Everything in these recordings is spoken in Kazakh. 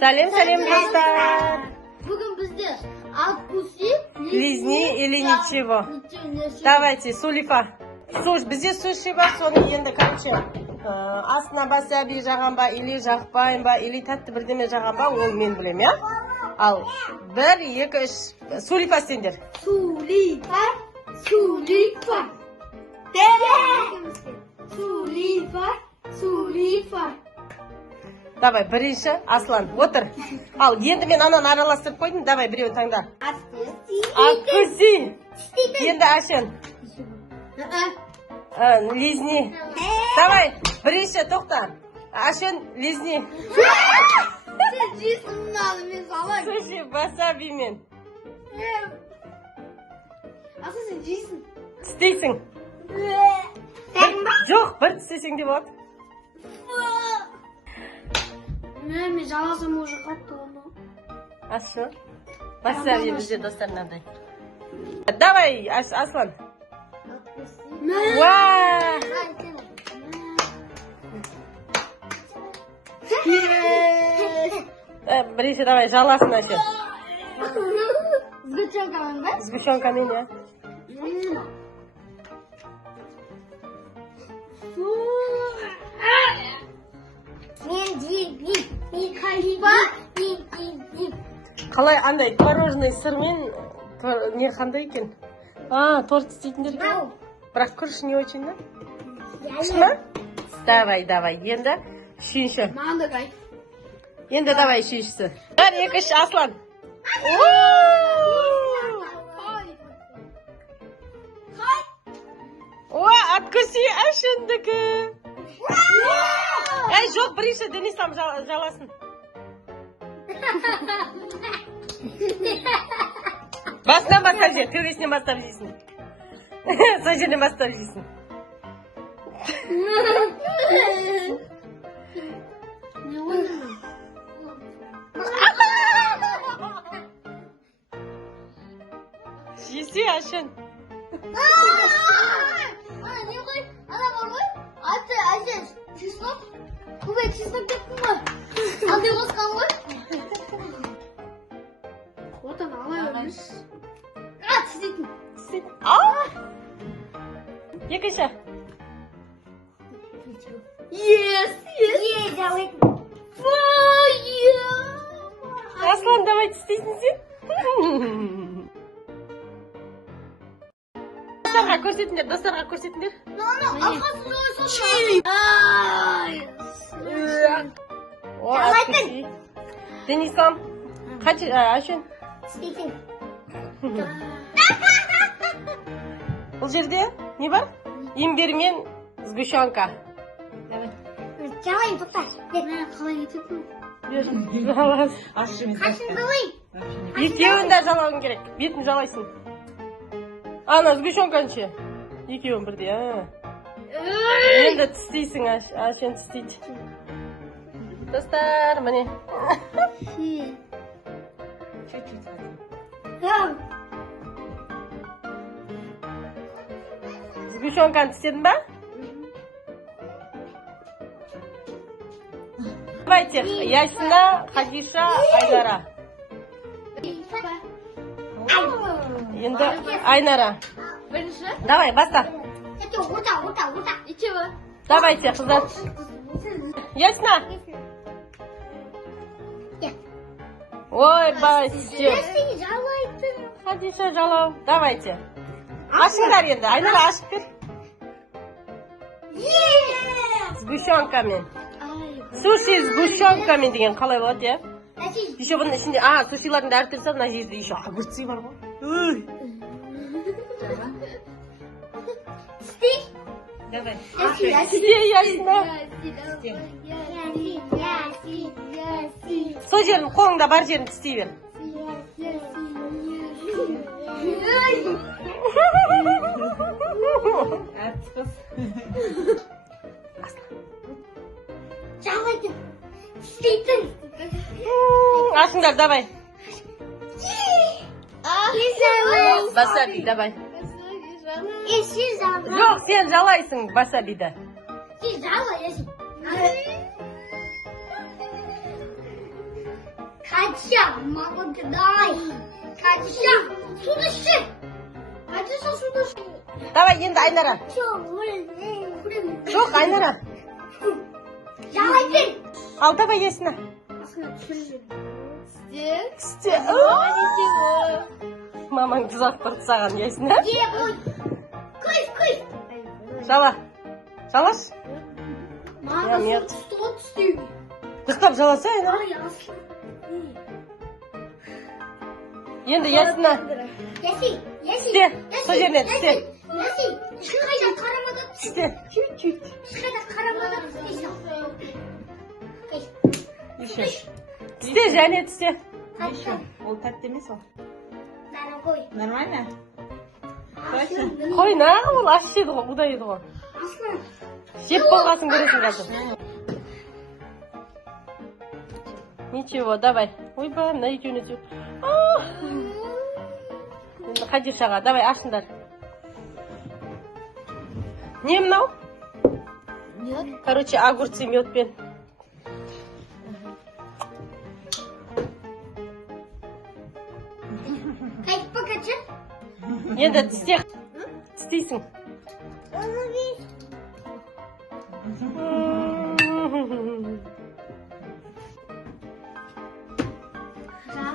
Салем, достар. Бүгін бізде откуси, Лизни или ничего. Давайте, Сулифа. Бізде суши бар, соны енді короче, астына васаби жағам ба, или жақпайым ба, или тәтті бірдеме жағам ба, ол мен білем, я? Ал 1, 2, 3. Сулифа сендер. Сулифа. Давай, бірінші, Аслан, отыр. Ал, енді мен ананы араластырып қойдым, давай, біреуін таңда. Откуси. Енді Ашен. Лизни. Давай, бірінші, тоқта. Ашен, Лизни. Сен жейсің мынаны, мен салайын. Суши, васаби мен. Аса сен жейсің. Тістейсің. Жоқ, бір тістесең де болады. Мен жаласам уже қатты oldu. Ашу. Васаби бізде достар мынандай. Давай, Аслан. Уа! Бірінші, давай, жаласын Ашу. Сгущенкамен ба? Сгущенкамен, я. Қалай андай творожный сырмен не қандай екен? Торт істейтіндер екен. Бірақ күріш не очень, да? Күріш ма? Давай. Енді үшінші. Маңдағай. Енді давай үшіншісі. 1, 2, 3, Аслан. Откуси Ашендікі. Жоқ, бірінші Денисам жаласын. Басынан бастап жер, төбесінен бастап жейсің. Сол жерден бастап жейсің. Жесе, Ашен. Ана бар ғой? Аты Әжен. Чеснок? Көбей чеснок кеттің ғой? Андай қосқан ғой? Отан алай өмір. Тістейтін. Екінші. Yes. Аслан, давай тістейтін сен. Достарға көрсетіңдер. Чили. Откуси. Денисам. Ашен. Бұл жерде не бар? Имбирь мен сгущенка. Жалайын, тоқта. Қалай ететін? Жалас. Қашын жалайын. Екеуін де жалауың керек. Бетін жалайсың. Ана, сгущенканы ше. Екеуін бірде, Енді тістейсің, Ашен тістейді. Достар, міне. Сгущенканы тістедің ба? Давайте, Ясина, Хадиша, Айнара. Енді Айнара. Бірінші? Давай, баста. Орта. Екеуі. Давайте, қыздар. Ясина. Ой, басте. Жалайтын. Хадиша жалау. Давайте. Ашыңдар енді. Айнара ашып бер. Сгущенкамен. Суши сгущенкамен деген қалай болады, я? Еще бұның ішінде, сушилардың да әртүрлі, мына жерде еще огурцы бар ғой. Стей. Давай. Стей, Ясина. Сол жерін, қолыңда бар жерін тістей бер. Жалайтын. Стейтін. Ашыңдар, давай. Васаби, давай. Сен жала. Жоқ, сен жалайсың васабиді. Сен жала, Катя, мама, дай. Катя, суды іші. Катя, суды іші. Давай, енді Айнара. Жоқ, Айнара. Жалайтын. Ал, давай, есіні. Істе. Мамаң тұзақ тұрды саған, есіні. Күш. Жала. Жалаш. Мама, нет. что ты? Дықтап жаласа, Айнара. Енді есіні. Істе. Сол жерінен, істе. Ешқайда қарамада Істе. Чуть-чуть. ешқайда қарамада істейсің. Еще. Істе, және істе. Ол тәтті емес ол. Дорогой. Нормально? Точно? Қой, нағы ол аш еді ғой, бұдай еді ғой. Жеп болғасын көресің қазір. Ничего, давай. Ойбай, мына екеуіне сөз. Хадишаға, давай, ашыңдар. Не мынау? Короче, огурцы медпен. Қайтып покачы? Енді тістейсің.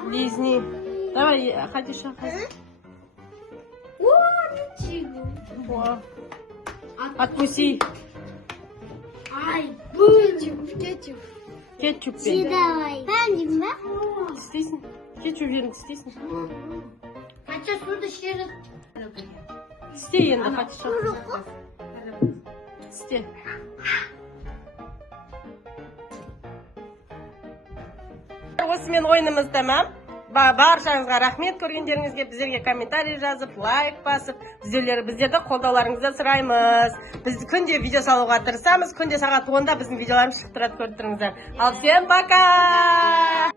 Лизни. Давай, Хадиша. О, ничего. Откуси. Ай, кетчуп. Кетчуппен. Давай. Бәндім бә? Тістейсің. Кетчуп жерін тістейсің. Қача суды шеріп. Тісте енді, Хадиша. Тісте. Осымен ойынымыз тәмам. Баршаңызға рахмет көргендеріңізге, біздерге комментарий жазып, лайк басып, біздерді қолдауларыңызды сұраймыз. Біз күнде видео салуға тырысамыз, күнде сағат 10-да біздің видеоларымыз шығып тұрады, көріп тұрыңыздар. Ал всем пока!